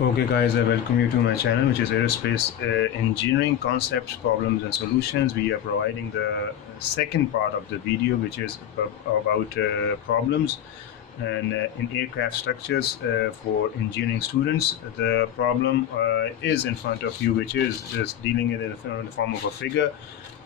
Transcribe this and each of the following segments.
Okay guys, I welcome you to my channel, which is Aerospace Engineering Concepts, Problems and Solutions. We are providing the second part of the video, which is about problems and in aircraft structures for engineering students. The problem is in front of you, which is just dealing in the form of a figure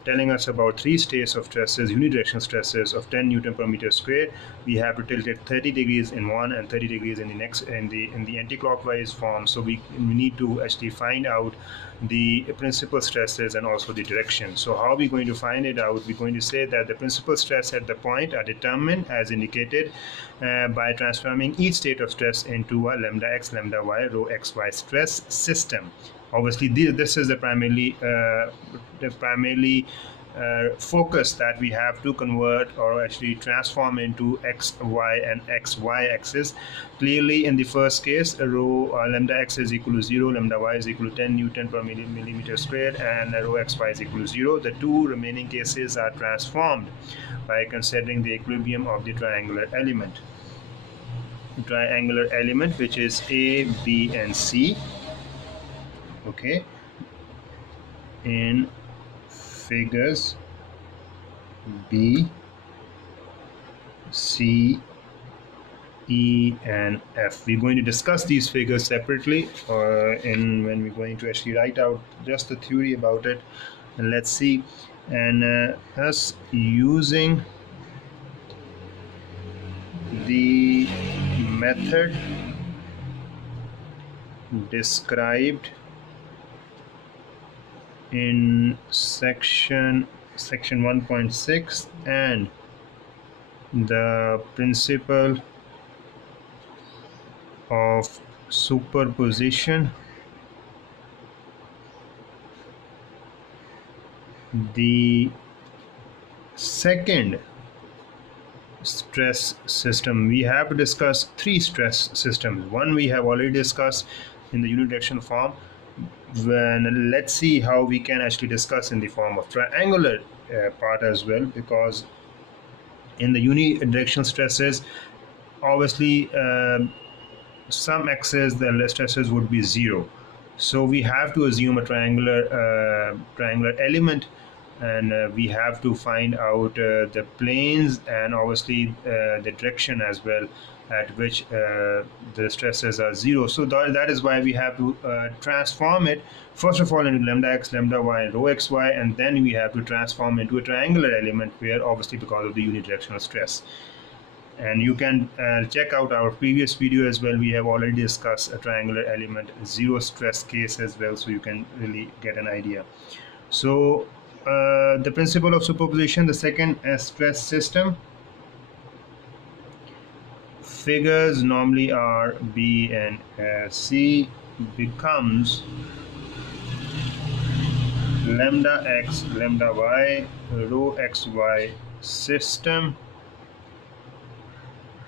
telling us about three states of stresses, unidirectional stresses of 10 Newton per meter square. We have to tilt it 30 degrees in one and 30 degrees in the next, in the anti-clockwise form. So we need to actually find out the principal stresses and also the direction. So how are we going to find it out? We're going to say that the principal stress at the point are determined as indicated by transforming each state of stress into a lambda x, lambda y, rho xy stress system. Obviously, this is the primarily focus that we have to convert or actually transform into x, y, and xy axis. Clearly, in the first case, rho lambda x is equal to 0, lambda y is equal to 10 Newton per millimeter squared, and rho xy is equal to 0. The two remaining cases are transformed by considering the equilibrium of the triangular element. Triangular element, which is A, B, and C. Okay, in figures B, C, E, and F. We're going to discuss these figures separately when we're going to actually write out just the theory about it. And let's see. And us using the method described in section 1.6 and the principle of superposition, the second stress system. We have to discuss three stress systems. One we have already discussed in the unidirectional form. Let's see how we can actually discuss in the form of triangular part as well, because in the unidirectional stresses, obviously some axes the stresses would be 0, so we have to assume a triangular element, and we have to find out the planes and obviously the direction as well at which the stresses are 0. So that is why we have to transform it first of all into lambda x, lambda y, and rho xy, and then we have to transform into a triangular element, where obviously because of the unidirectional stress. And you can check out our previous video as well. We have already discussed a triangular element 0 stress case as well, so you can really get an idea. So the principle of superposition, the second stress system. Figures normally are B and C becomes lambda x, lambda y, rho xy system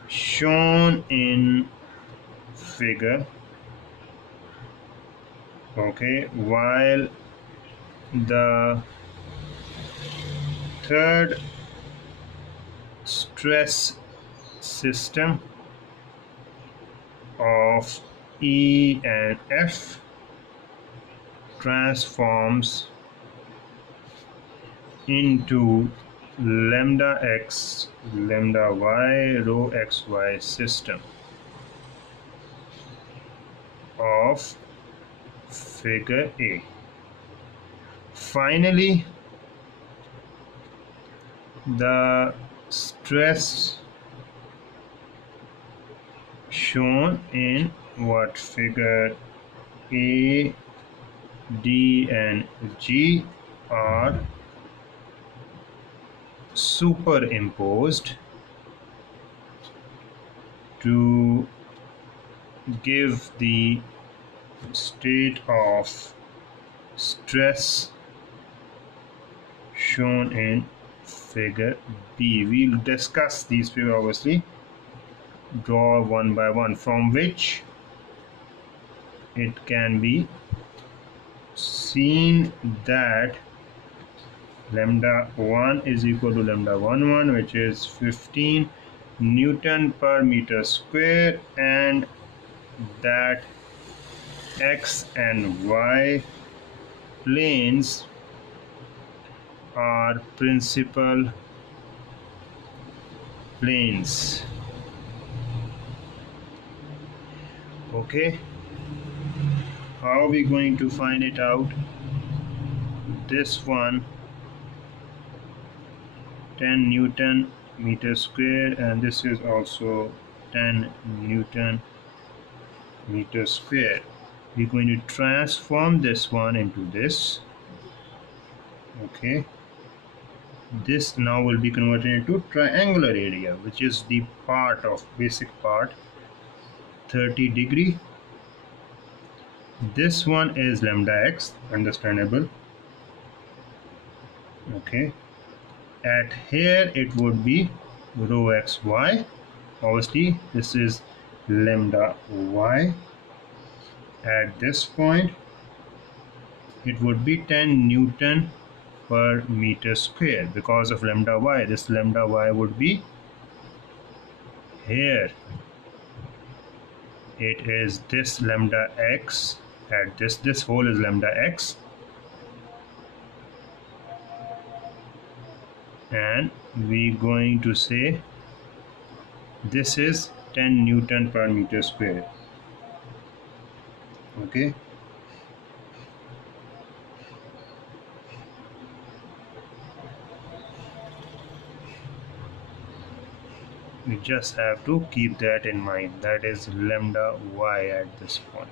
shown in figure. Okay, while the third stress system of E and F transforms into lambda x, lambda y, rho xy system of figure A. Finally, the stress shown in what figure A, D, and G are superimposed to give the state of stress shown in figure B. We'll discuss these figures, obviously draw one by one, from which it can be seen that lambda 1 is equal to lambda 11, which is 15 Newton per meter square, and that x and y planes are principal planes. Okay, how are we going to find it out? This one 10 Newton meter square, and this is also 10 Newton meter square. We're going to transform this one into this. Okay, this now will be converted into triangular area, which is the part of basic part 30 degree. This one is lambda x, understandable. Okay, at here it would be rho xy. Obviously this is lambda y. At this point it would be 10 Newton per meter square. Because of lambda y, this lambda y would be here. It is this lambda x. At this whole is lambda x, and we going to say this is 10 Newton per meter square. Okay, we just have to keep that in mind. That is lambda y at this point.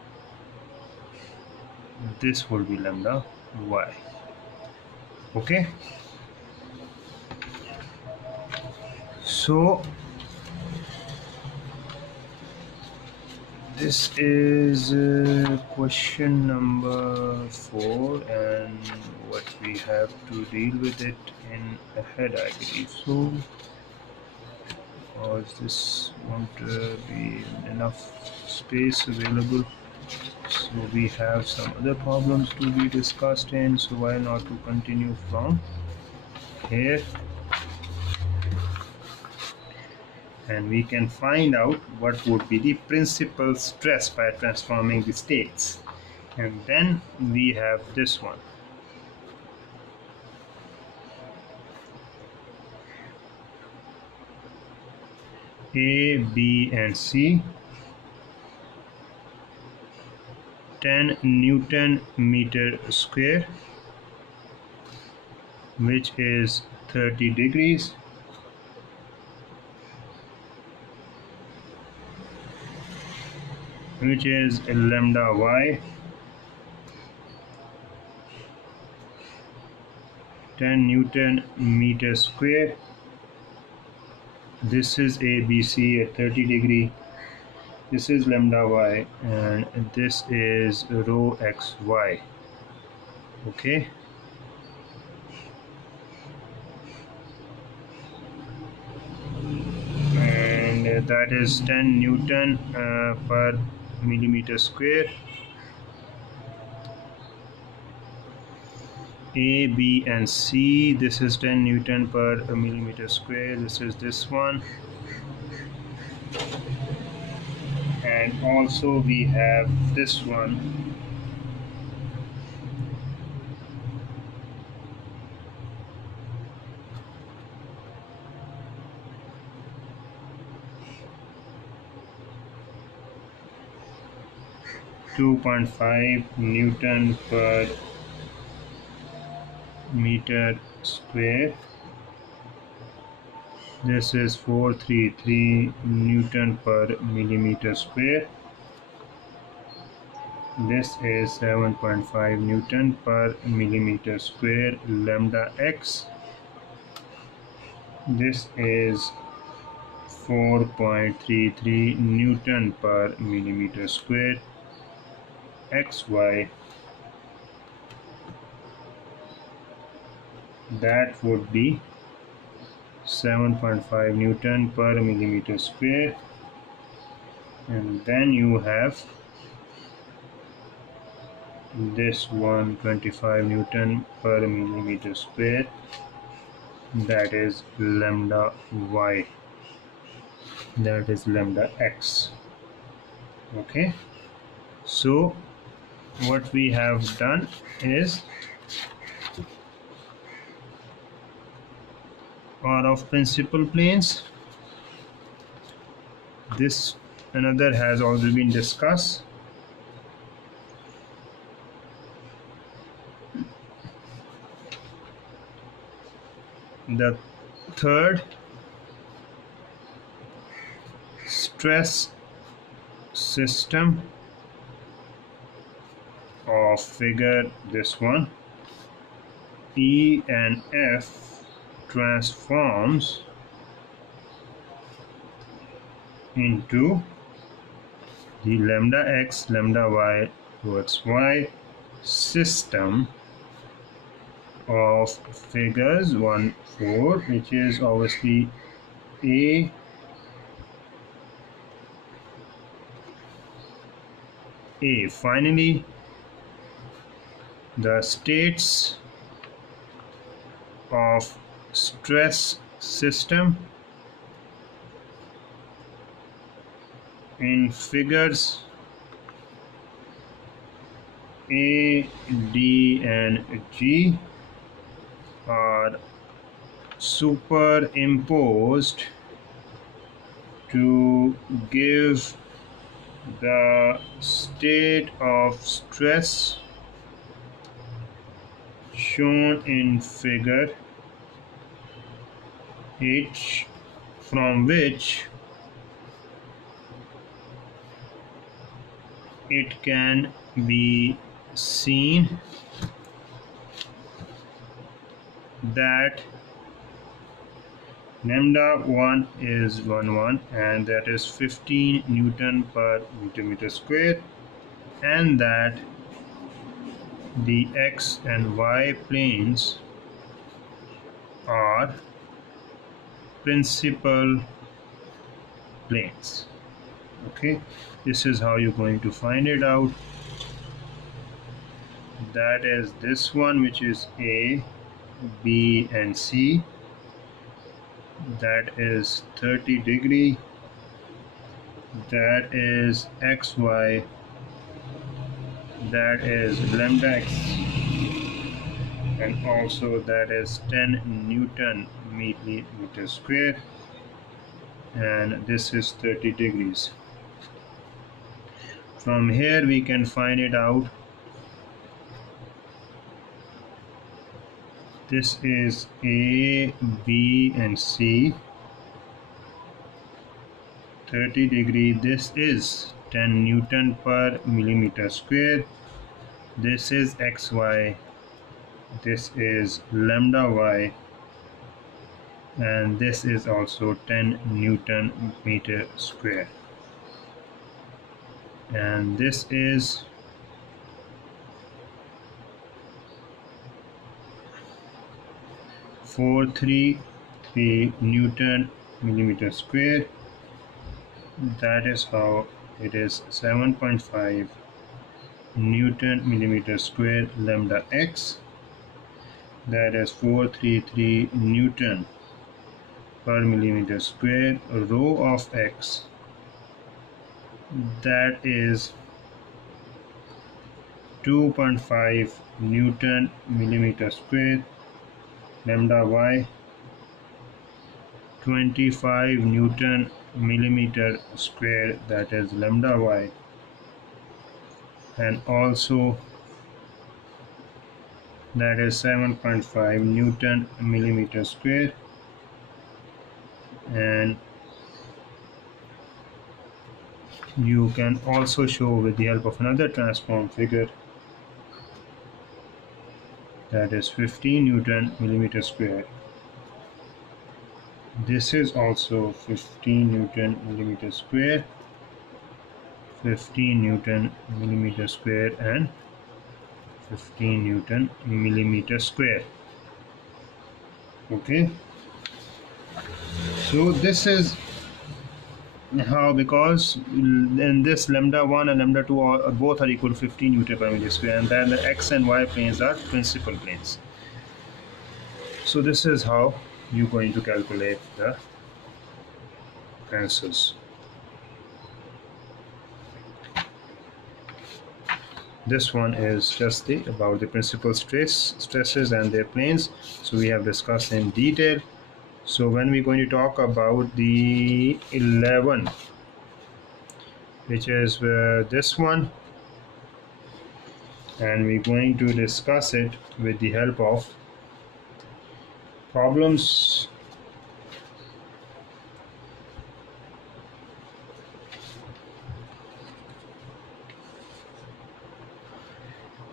This will be lambda y. Okay, so this is question number 4, and what we have to deal with it in ahead, I believe so. Or is this won't be enough space available? So we have some other problems to be discussed in, so why not to continue from here, and we can find out what would be the principal stress by transforming the states. And then we have this one. A, B and C, 10 Newton meter square, which is 30 degrees, which is lambda y, 10 Newton meter square. This is ABC at 30 degree. This is lambda y, and this is rho xy. Okay, and that is 10 Newton per millimeter square. A, B and C, this is 10 Newton per millimeter square. This is this one, and also we have this one. .5 Newton per meter square. This is 433 Newton per millimeter square. This is 7.5 Newton per millimeter square lambda x. This is 4.33 Newton per millimeter square xy. That would be 7.5 Newton per millimeter square, and then you have this one 25 Newton per millimeter square, that is lambda y, that is lambda x. Okay, so what we have done is, or of principal planes, this another has already been discussed. The third stress system of figure, this one, E and F transforms into the lambda x lambda y towards y system of figures 1 4, which is obviously A. Finally, the states of stress system in figures A, D, and G are superimposed to give the state of stress shown in figure H, from which it can be seen that lambda 1 is 1 and that is 15 Newton per meter square, and that the x and y planes are principal planes. Okay, this is how you're going to find it out. That is this one, which is A, B, and C. That is 30 degree. That is xy. That is lambda x, and also that is 10 Newton meter square, and this is 30 degrees. From here we can find it out. This is A, B, and C. 30 degree. This is 10 Newton per millimeter square. This is xy. This is lambda y, and this is also 10 Newton meter square. And this is 433 Newton millimeter square. That is how it is 7.5 Newton millimeter square lambda x. That is 433 Newton per millimeter square rho of x. That is 2.5 Newton millimeter square lambda y. 25 Newton millimeter square, that is lambda y, and also that is 7.5 Newton millimeter square. And you can also show with the help of another transform figure, that is 15 Newton millimeter square. This is also 15 Newton millimeter square, 15 Newton millimeter square, and 15 Newton millimeter square. Okay, so this is how, because in this lambda 1 and lambda 2 are both are equal to 15 Newton per millimeter square, and then the x and y planes are principal planes. So this is how you're going to calculate the answers. This one is just about the principal stresses and their planes. So we have discussed in detail. So when we're going to talk about the 11, which is this one, and we're going to discuss it with the help of problems.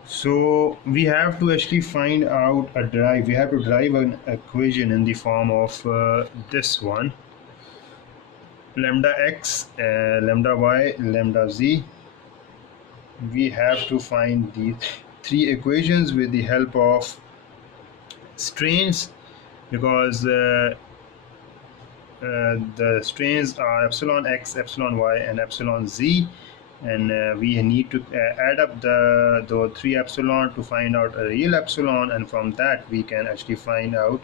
So we have to actually find out a derive. We have to derive an equation in the form of this one: lambda x, lambda y, lambda z. We have to find the three equations with the help of strains, because the strains are epsilon x, epsilon y, and epsilon z, and we need to add up the three epsilon to find out a real epsilon, and from that we can actually find out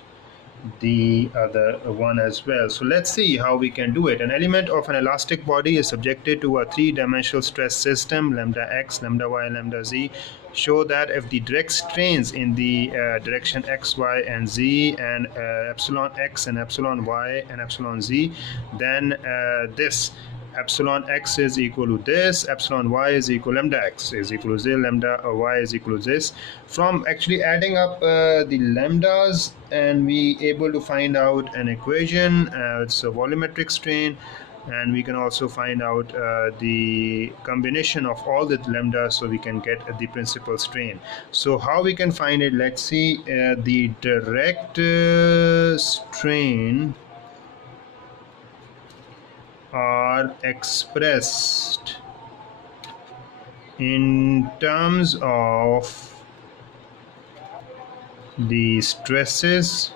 the other one as well. So let's see how we can do it. An element of an elastic body is subjected to a three-dimensional stress system, lambda x, lambda y, lambda z. Show that if the direct strains in the direction x, y, and z, and epsilon x and epsilon y and epsilon z, then this epsilon x is equal to this, epsilon y is equal, lambda x is equal to this, lambda y is equal to this. From actually adding up the lambdas, and we able to find out an equation. It's a volumetric strain, and we can also find out the combination of all the lambdas, so we can get the principal strain. So how we can find it? Let's see. The direct strain are expressed in terms of the stresses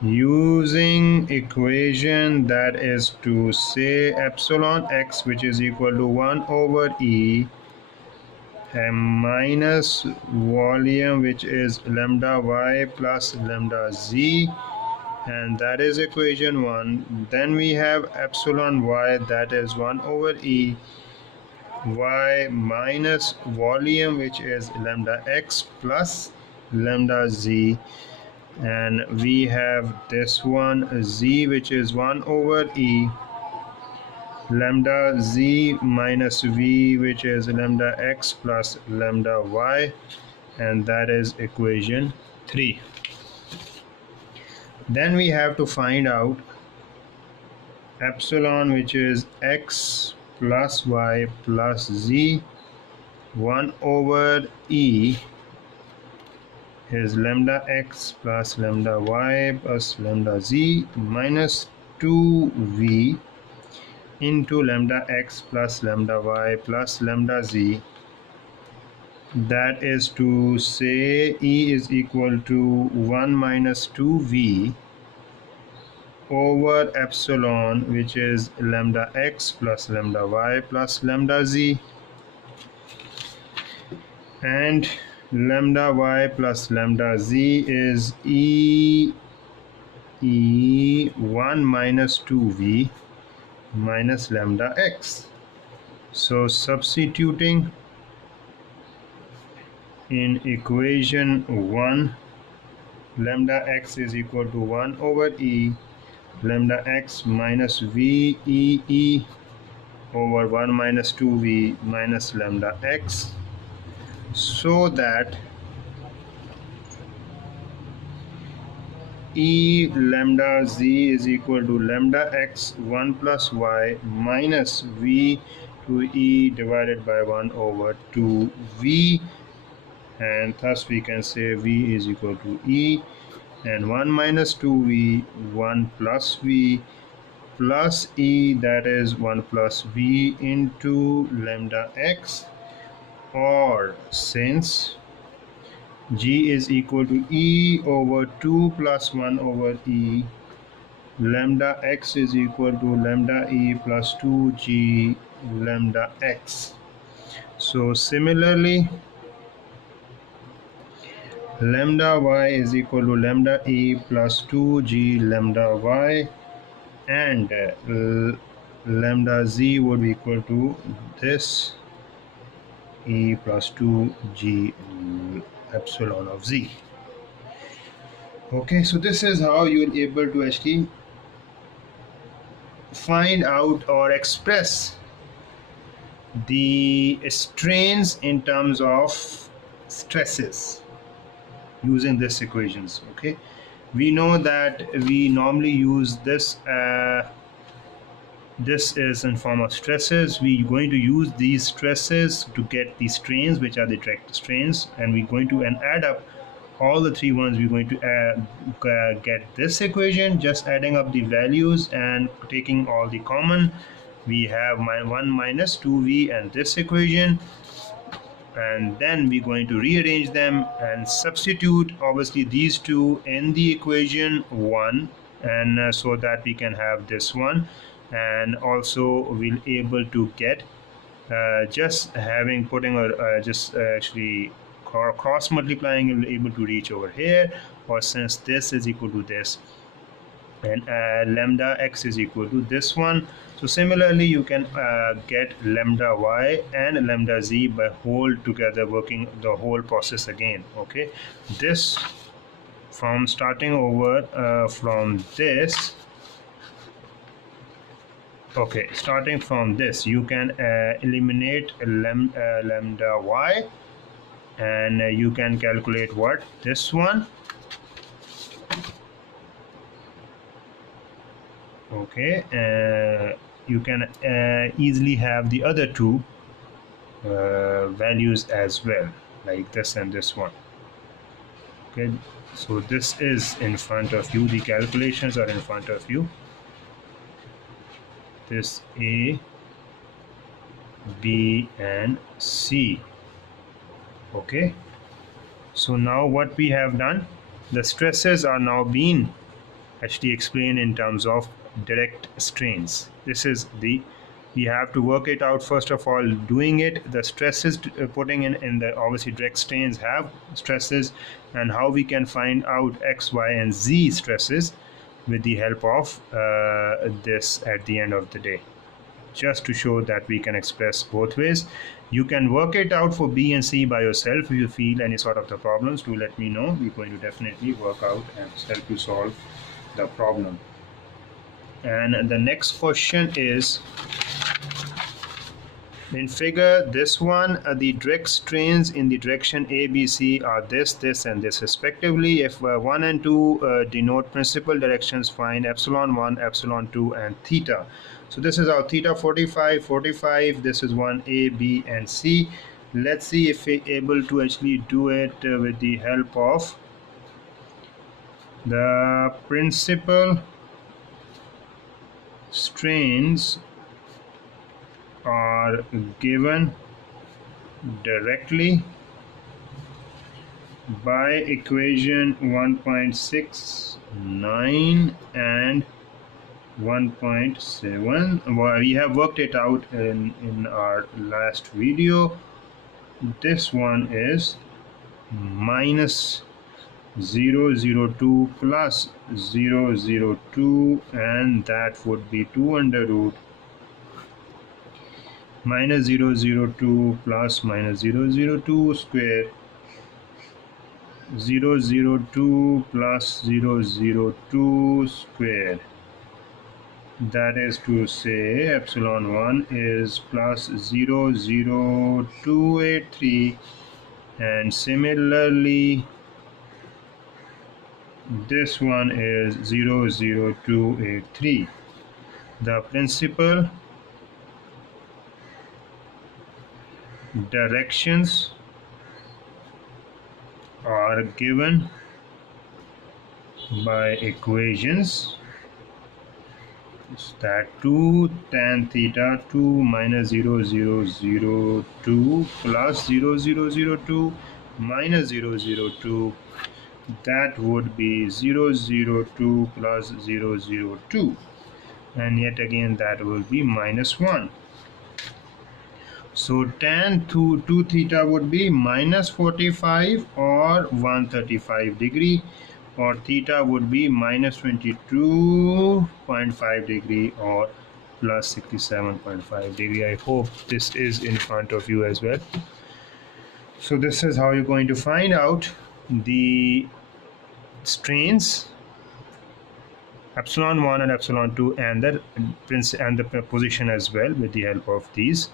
using equation that is to say epsilon x, which is equal to 1 over e, and minus volume, which is lambda y plus lambda z, and that is equation 1. Then we have epsilon y, that is 1 over e y minus volume, which is lambda x plus lambda z, and we have this one z, which is 1 over e lambda z minus v, which is lambda x plus lambda y, and that is equation 3. Then we have to find out epsilon, which is x plus y plus z, 1 over e is lambda x plus lambda y plus lambda z minus 2v into lambda x plus lambda y plus lambda z. That is to say e is equal to 1 minus 2v over epsilon, which is lambda x plus lambda y plus lambda z, and lambda y plus lambda z is e 1 minus 2v minus lambda x. So substituting in equation 1, lambda x is equal to 1 over e lambda x minus v e over 1 minus 2v minus lambda x, so that e lambda z is equal to lambda x 1 plus y minus v to e divided by 1 over 2v, and thus we can say v is equal to e, and 1 minus 2v, 1 plus v plus e, that is 1 plus v into lambda x, or since g is equal to e over 2 plus 1 over e, lambda x is equal to lambda e plus 2g lambda x. So similarly, lambda y is equal to lambda e plus 2g lambda y, and lambda z would be equal to this E plus 2g epsilon of z. Okay, so this is how you'll be able to actually find out or express the strains in terms of stresses using this equations. Okay, we know that we normally use this this is in form of stresses. We're going to use these stresses to get the strains, which are the direct strains, and we're going to add up all the three ones. We're going to get this equation, just adding up the values and taking all the common. We have 1 minus 2v and this equation, and then we're going to rearrange them and substitute obviously these two in the equation 1, and so that we can have this one. And also we'll able to get just having putting actually cross multiplying, you'll be able to reach over here, or since this is equal to this, and lambda x is equal to this one. So similarly you can get lambda y and lambda z by whole together, working the whole process again. Okay, this from starting over from this. Okay, starting from this, you can eliminate lambda y, and you can calculate what this one. Okay, you can easily have the other two values as well, like this and this one. Okay, so this is in front of you, the calculations are in front of you. This A, B and C. Okay, so now what we have done, the stresses are now being actually explained in terms of direct strains. This is the, we have to work it out first of all doing it. The stresses putting in the obviously direct strains have stresses, and how we can find out x, y and z stresses with the help of this at the end of the day, just to show that we can express both ways. You can work it out for B and C by yourself. If you feel any sort of the problems, do let me know. We're going to definitely work out and help you solve the problem. And the next question is, in figure this one, the direct strains in the direction A, B, C are this, this and this respectively. If 1 and 2 denote principal directions, find epsilon 1, epsilon 2 and theta. So this is our theta 45, 45. This is 1, A, B and C. Let's see if we're able to actually do it with the help of the principal strains are given directly by equation 1.69 and 1.7. Well, we have worked it out in our last video. This one is minus 002 plus 002, and that would be 2 under root minus 002 plus minus 002 square, 002 plus 002 square. That is to say epsilon 1 is plus 00283, and similarly this one is 00283. The principal directions are given by equations that 2 tan theta 2 minus 0002 plus 0002 minus 002, that would be 002 plus 002, and yet again that will be minus 1. So tan 2 theta would be minus 45 or 135 degree, or theta would be minus 22.5 degree or plus 67.5 degree. I hope this is in front of you as well. So this is how you're going to find out the strains epsilon 1 and epsilon 2 and the position as well with the help of these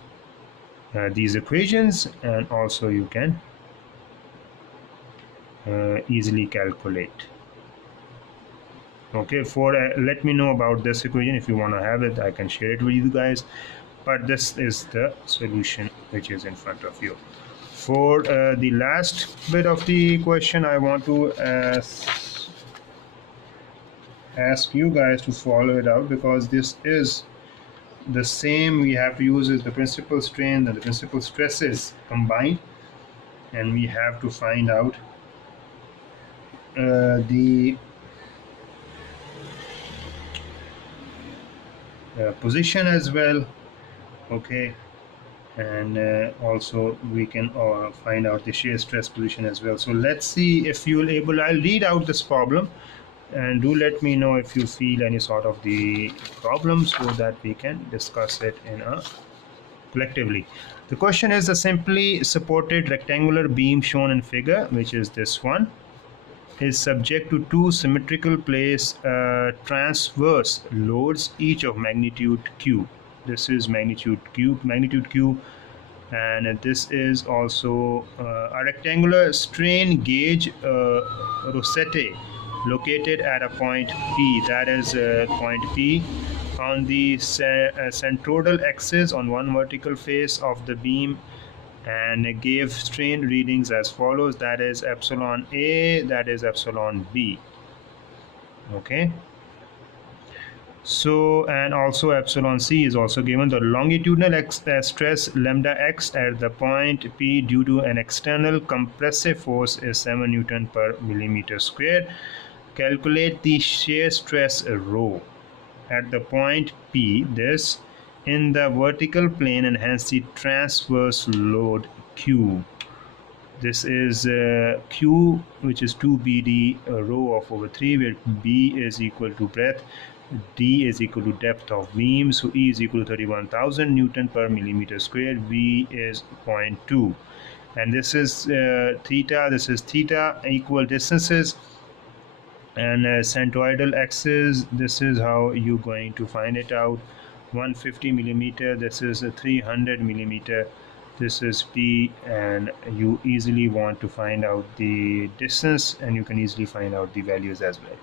equations, and also you can easily calculate. Okay, for let me know about this equation. If you want to have it, I can share it with you guys, but this is the solution which is in front of you. For the last bit of the question, I want to ask you guys to follow it out, because this is the same we have to use is the principal strain and the principal stresses combined, and we have to find out the position as well. Okay, and also we can find out the shear stress position as well. So let's see if you'll able. I'll read out this problem, and do let me know if you feel any sort of the problem, so that we can discuss it in a collectively. The question is: a simply supported rectangular beam shown in figure, which is this one, is subject to two symmetrical place transverse loads, each of magnitude q. This is magnitude q, and this is also a rectangular strain gauge rosette located at a point P, that is point P, on the centroidal axis on one vertical face of the beam, and gave strain readings as follows, that is epsilon A, that is epsilon B. Okay, so, and also epsilon C is also given. The longitudinal stress lambda x at the point P due to an external compressive force is 7 Newton per millimeter square. Calculate the shear stress rho at the point P, this in the vertical plane, and hence the transverse load Q. This is Q, which is 2BD rho of over 3, where B is equal to breadth, D is equal to depth of beam, so E is equal to 31,000 Newton per millimeter square, V is 0.2, and this is theta, this is theta, equal distances, and centroidal axis, this is how you're going to find it out. 150 millimeter, this is a 300 millimeter, this is P, and you easily want to find out the distance, and you can easily find out the values as well.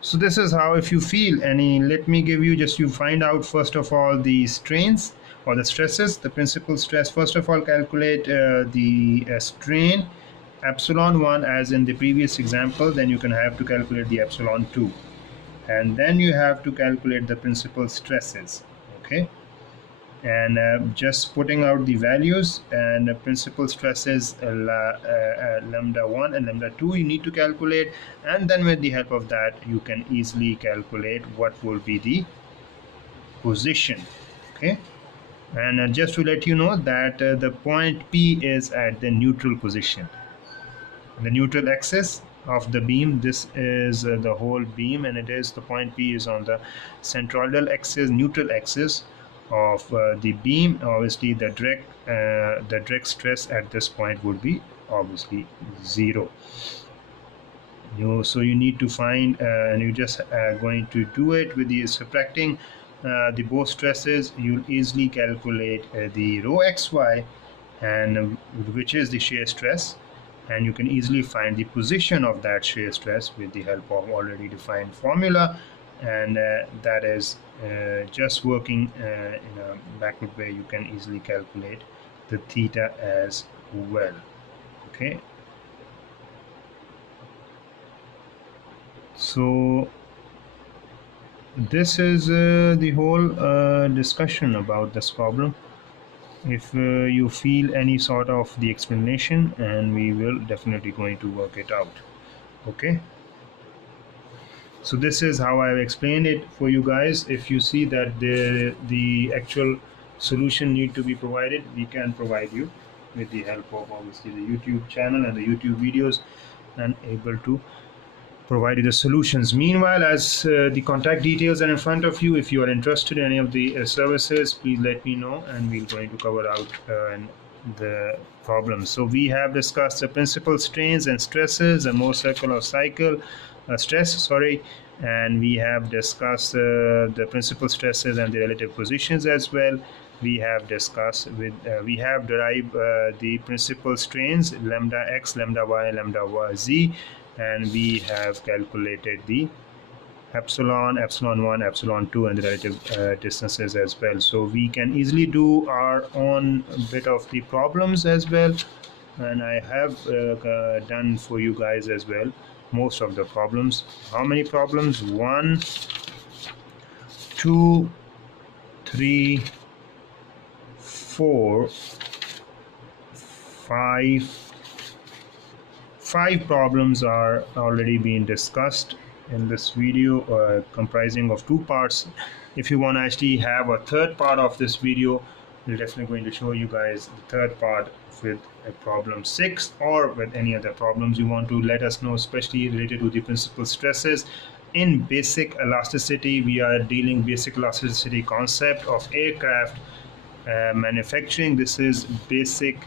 So this is how, if you feel any, let me give you, just you find out first of all the strains or the stresses, the principal stress. First of all, calculate the strain epsilon 1 as in the previous example, then you can have to calculate the epsilon 2, and then you have to calculate the principal stresses. Okay, and just putting out the values, and principal stresses lambda 1 and lambda 2 you need to calculate, and then with the help of that you can easily calculate what will be the position. Okay, and just to let you know that the point P is at the neutral position, the neutral axis of the beam. This is the whole beam, and it is the point P is on the centroidal axis, neutral axis of the beam. Obviously the direct stress at this point would be obviously 0. So you need to find, and you just going to do it with the subtracting the both stresses. You'll easily calculate the rho xy, and which is the shear stress, and you can easily find the position of that shear stress with the help of already defined formula, and that is just working in a backward way. You can easily calculate the theta as well. Okay, so this is the whole discussion about this problem. If you feel any sort of the explanation, and we will definitely going to work it out. Okay, so this is how I've explained it for you guys. If you see that the actual solution need to be provided, we can provide you with the help of obviously the YouTube channel and the YouTube videos, and able to provide you the solutions. Meanwhile, as the contact details are in front of you, if you are interested in any of the services, please let me know, and we're going to cover out and the problems. So we have discussed the principal strains and stresses, the Mohr circle of cycle stress, sorry, and we have discussed the principal stresses and the relative positions as well. We have discussed we have derived the principal strains lambda x, lambda y, lambda y, z, and we have calculated the epsilon, epsilon 1, epsilon 2, and the relative distances as well. So we can easily do our own bit of the problems as well, and I have done for you guys as well most of the problems. How many problems? 1, 2, 3, 4, 5. 5 problems are already being discussed in this video, comprising of 2 parts. If you want to actually have a third part of this video, we're definitely going to show you guys the third part with a problem 6, or with any other problems you want to let us know, especially related to the principal stresses. In basic elasticity, we are dealing basic elasticity concept of aircraft manufacturing. This is basic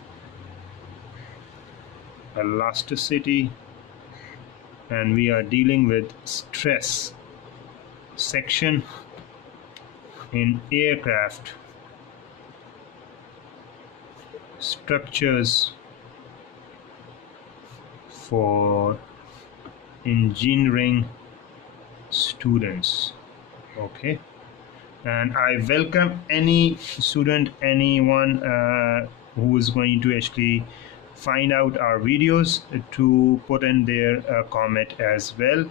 elasticity, and we are dealing with stress section in aircraft structures for engineering students. Okay, and I welcome any student, anyone who is going to actually find out our videos to put in their comment as well.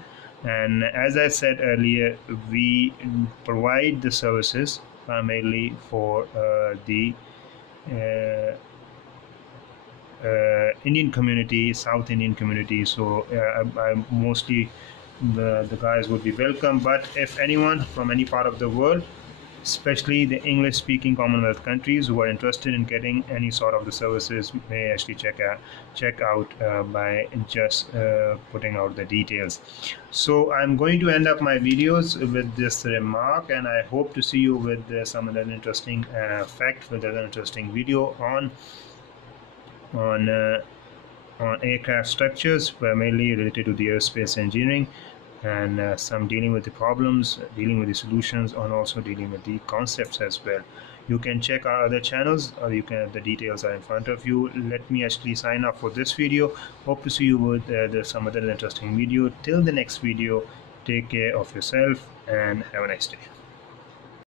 And as I said earlier, we provide the services primarily for the Indian community, South Indian community. So I mostly the guys would be welcome, but if anyone from any part of the world, especially the English speaking Commonwealth countries, who are interested in getting any sort of the services, may actually check out by just putting out the details. So I'm going to end up my videos with this remark, and I hope to see you with some other interesting fact, with another interesting video on aircraft structures, primarily related to the aerospace engineering, and some dealing with the problems, dealing with the solutions, and also dealing with the concepts as well. You can check our other channels, or you can, the details are in front of you. Let me actually sign off for this video. Hope to see you with some other interesting video. Till the next video, take care of yourself and have a nice day.